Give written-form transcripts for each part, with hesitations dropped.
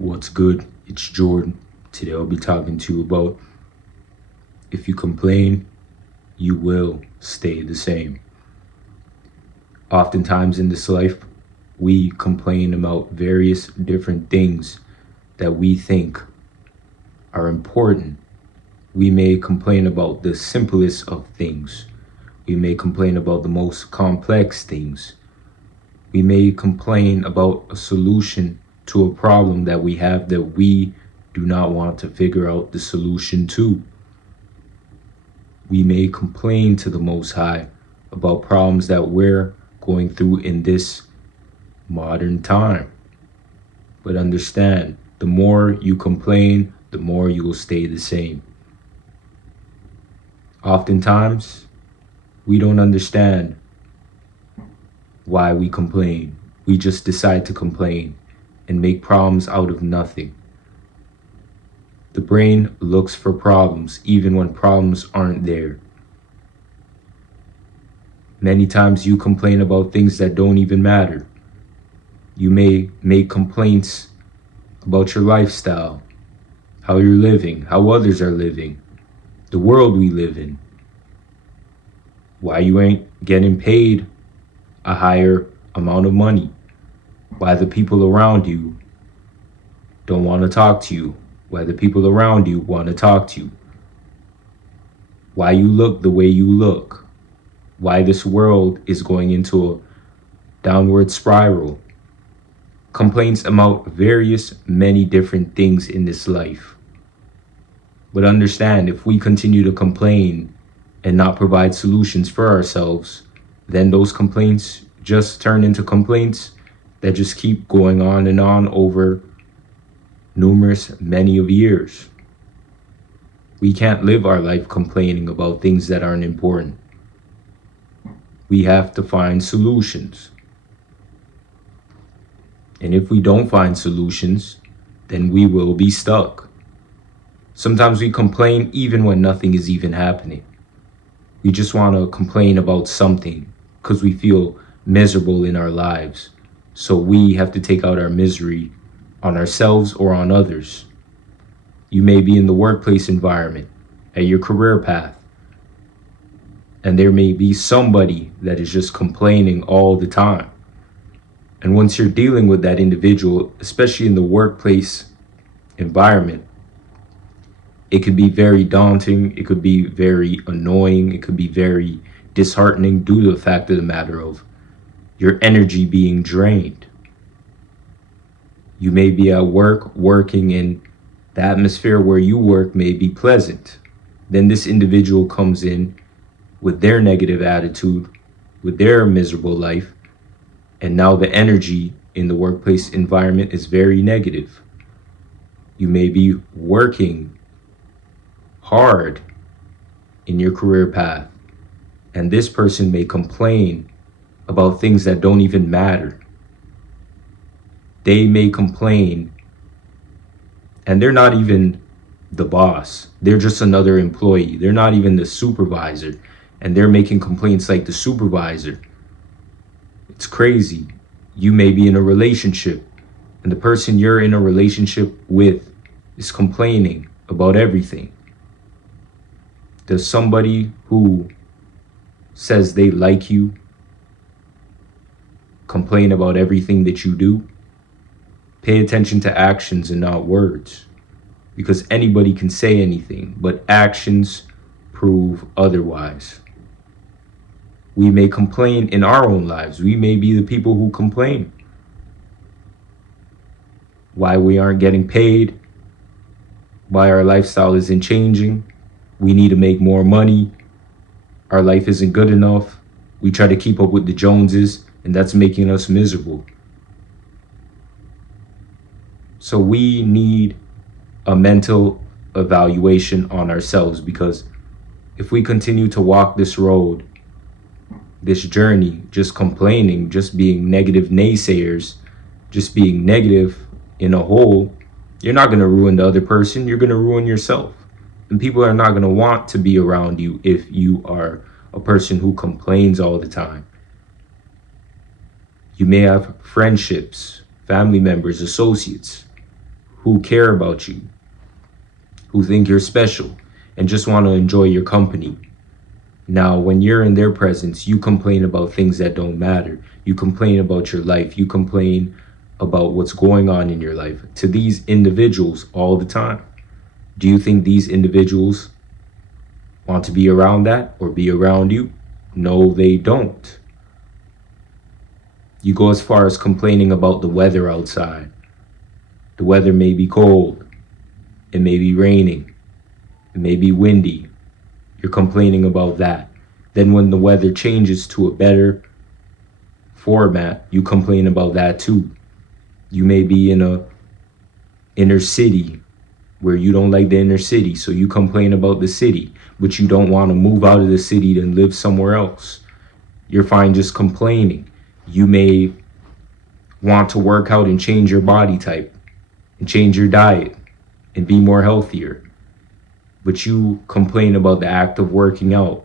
What's good? It's Jordan. Today I'll be talking to you about if you complain, you will stay the same. Oftentimes in this life, we complain about various different things that we think are important. We may complain about the simplest of things. We may complain about the most complex things. We may complain about a solution to a problem that we have that we do not want to figure out the solution to. We may complain to the Most High about problems that we're going through in this modern time. But understand, the more you complain, the more you will stay the same. Oftentimes, we don't understand why we complain. We just decide to complain and make problems out of nothing. The brain looks for problems even when problems aren't there. Many times you complain about things that don't even matter. You may make complaints about your lifestyle, how you're living, how others are living, the world we live in, why you ain't getting paid a higher amount of money, why the people around you don't want to talk to you, why the people around you want to talk to you, why you look the way you look, why this world is going into a downward spiral. Complaints about many different things in this life. But understand, if we continue to complain and not provide solutions for ourselves, then those complaints just turn into complaints that just keep going on and on over many of years. We can't live our life complaining about things that aren't important. We have to find solutions. And if we don't find solutions, then we will be stuck. Sometimes we complain even when nothing is even happening. We just want to complain about something because we feel miserable in our lives. So we have to take out our misery on ourselves or on others. You may be in the workplace environment, at your career path, and there may be somebody that is just complaining all the time. And once you're dealing with that individual, especially in the workplace environment, it could be very daunting, it could be very annoying, it could be very disheartening due to the fact of the matter of your energy being drained. You may be at work working, and the atmosphere where you work may be pleasant. Then this individual comes in with their negative attitude, with their miserable life, and now the energy in the workplace environment is very negative. You may be working hard in your career path, and this person may complain about things that don't even matter. They may complain, and they're not even the boss. They're just another employee. They're not even the supervisor, and they're making complaints like the supervisor. It's crazy. You may be in a relationship, and the person you're in a relationship with is complaining about everything. Does somebody who says they like you complain about everything that you do? Pay attention to actions and not words, because anybody can say anything, but actions prove otherwise. We may complain in our own lives. We may be the people who complain. Why we aren't getting paid, why our lifestyle isn't changing. We need to make more money. Our life isn't good enough. We try to keep up with the Joneses, and that's making us miserable. So we need a mental evaluation on ourselves, because if we continue to walk this road, this journey, just complaining, just being negative naysayers, just being negative in a whole, you're not going to ruin the other person. You're going to ruin yourself. And people are not going to want to be around you if you are a person who complains all the time. You may have friendships, family members, associates who care about you, who think you're special, and just want to enjoy your company. Now, when you're in their presence, you complain about things that don't matter. You complain about your life. You complain about what's going on in your life to these individuals all the time. Do you think these individuals want to be around that or be around you? No, they don't. You go as far as complaining about the weather outside. The weather may be cold. It may be raining. It may be windy. You're complaining about that. Then when the weather changes to a better format, you complain about that too. You may be in a inner city where you don't like the inner city, so you complain about the city, but you don't want to move out of the city and live somewhere else. You're fine just complaining. You may want to work out and change your body type and change your diet and be more healthier, but you complain about the act of working out.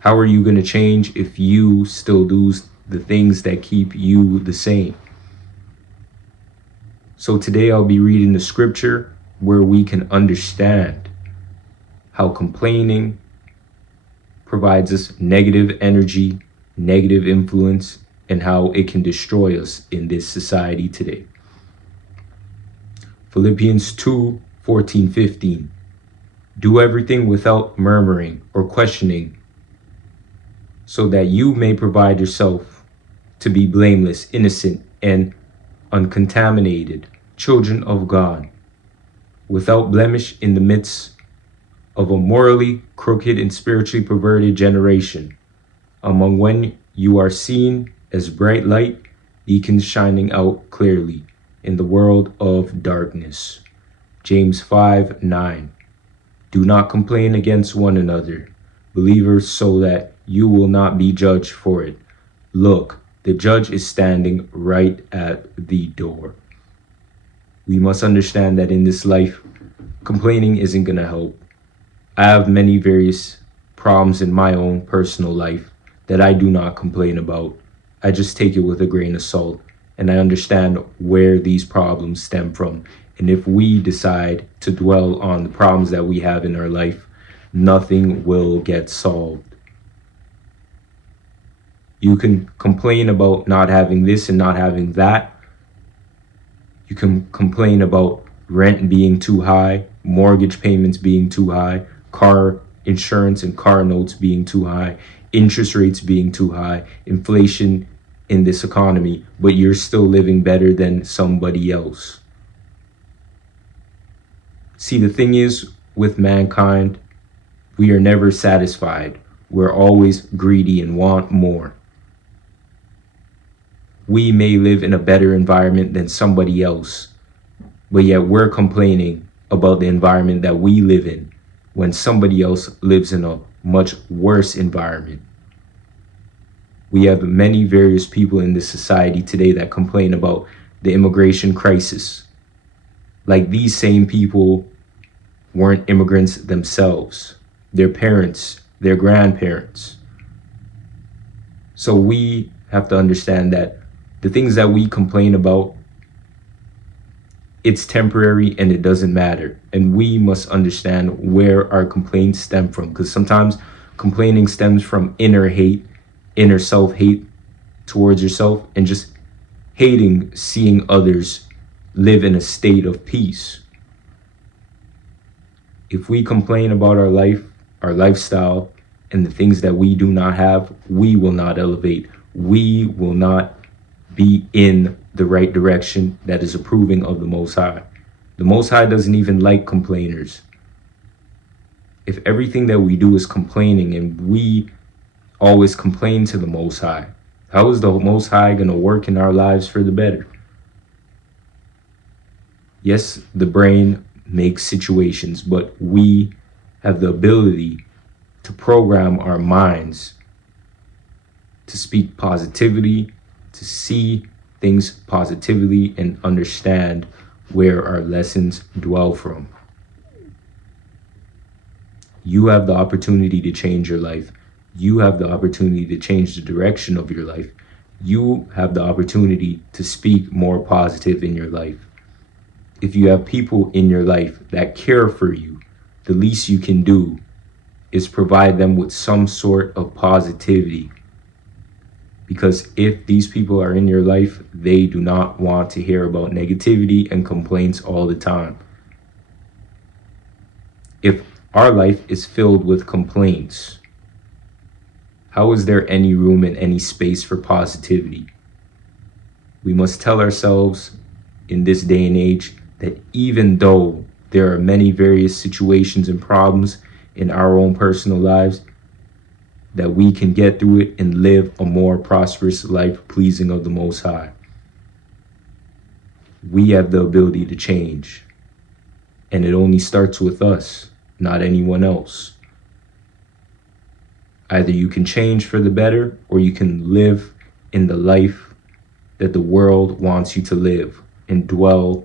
How are you going to change if you still do the things that keep you the same? So today I'll be reading the scripture where we can understand how complaining provides us negative energy, negative influence, and how it can destroy us in this society today. Philippians 2:14-15. Do everything without murmuring or questioning, so that you may provide yourself to be blameless, innocent, and uncontaminated, children of God, without blemish in the midst of a morally crooked and spiritually perverted generation, among when you are seen as bright light, beacons shining out clearly in the world of darkness. James 5:9. Do not complain against one another, believers, so that you will not be judged for it. Look, the judge is standing right at the door. We must understand that in this life, complaining isn't going to help. I have many various problems in my own personal life that I do not complain about. I just take it with a grain of salt, and I understand where these problems stem from. And if we decide to dwell on the problems that we have in our life, nothing will get solved. You can complain about not having this and not having that. You can complain about rent being too high, mortgage payments being too high, car insurance and car notes being too high, interest rates being too high, inflation in this economy, but you're still living better than somebody else. See, the thing is, with mankind, we are never satisfied. We're always greedy and want more. We may live in a better environment than somebody else, but yet we're complaining about the environment that we live in when somebody else lives in a much worse environment. We have many various people in this society today that complain about the immigration crisis. Like these same people weren't immigrants themselves, their parents, their grandparents. So we have to understand that the things that we complain about, it's temporary and it doesn't matter. And we must understand where our complaints stem from, because sometimes complaining stems from inner hate, inner self-hate towards yourself, and just hating seeing others live in a state of peace. If we complain about our life, our lifestyle, and the things that we do not have, we will not elevate. We will not be in the right direction that is approving of the Most High. The Most High doesn't even like complainers. If everything that we do is complaining and we always complain to the Most High, how is the Most High going to work in our lives for the better? Yes, the brain makes situations, but we have the ability to program our minds to speak positivity, to see things positively, and understand where our lessons dwell from. You have the opportunity to change your life. You have the opportunity to change the direction of your life. You have the opportunity to speak more positive in your life. If you have people in your life that care for you, the least you can do is provide them with some sort of positivity. Because if these people are in your life, they do not want to hear about negativity and complaints all the time. If our life is filled with complaints, how is there any room and any space for positivity? We must tell ourselves in this day and age that even though there are many various situations and problems in our own personal lives, that we can get through it and live a more prosperous life pleasing of the Most High. We have the ability to change, and it only starts with us, not anyone else. Either you can change for the better, or you can live in the life that the world wants you to live and dwell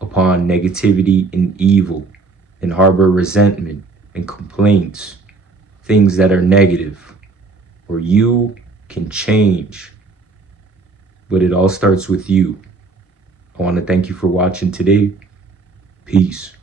upon negativity and evil and harbor resentment and complaints, things that are negative. Or you can change, but it all starts with you. I want to thank you for watching today. Peace.